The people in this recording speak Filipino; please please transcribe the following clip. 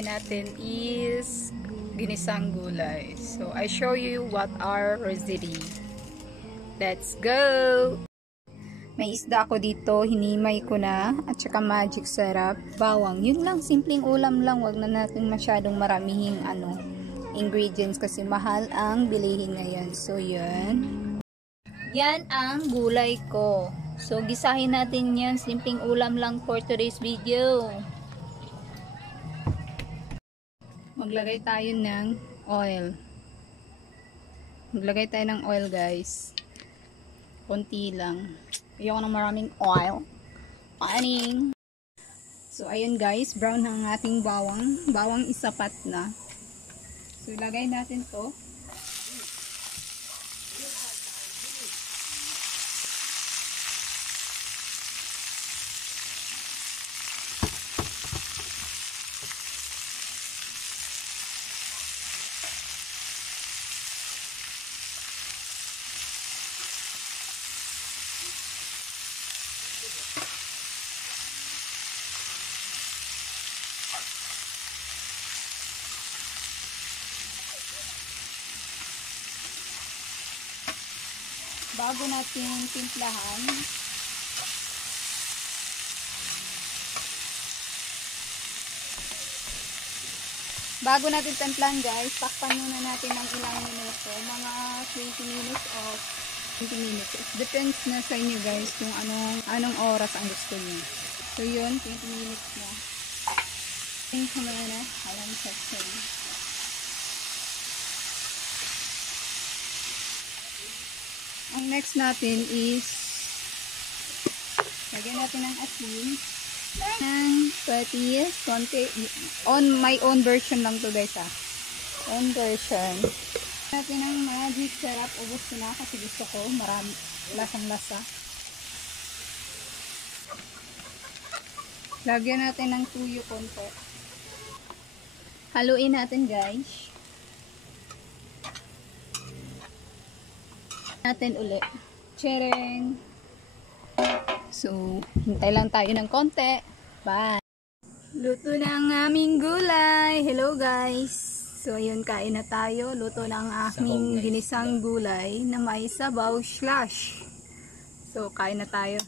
gagawin natin is ginisang gulay. So, I show you what our recipe. Let's go! May isda ko dito, hinimay ko na, at saka magic syrup, bawang. Yun lang, simpleng ulam lang. Wag na natin masyadong maramihing ingredients kasi mahal ang bilihin ngayon. So, yun. Yan ang gulay ko. So, gisahin natin yan. Simpleng ulam lang for today's video. Maglagay tayo ng oil. Maglagay tayo ng oil, guys. Konti lang. Ayoko ng maraming oil. Paning. So, ayun guys. Brown ang ating bawang. Bawang isapat na. So, ilagay natin to. Bago natin timplahan, guys, takpan muna natin ng ilang minuto, mga 20 minutes o 20 minutes. It depends na sa inyo guys kung anong oras ang gusto niyo. So yun, 20 minutes na. Tingnan ko na, halang section. Ang next natin is lagyan natin ng asin ng patis, konti, my own version lang to guys own version. Natin ng magic syrup, ubos ko na kasi gusto ko marami, lasang lasa. Lagyan natin ng tuyo konti, haluin natin guys. Natin ulit. Tchereng! So, hintay lang tayo ng konti. Bye! Luto na ang aming gulay. Hello guys! So, ayun, kain na tayo. Luto na ang aming ginisang gulay na may sabaw slash. So, kain na tayo.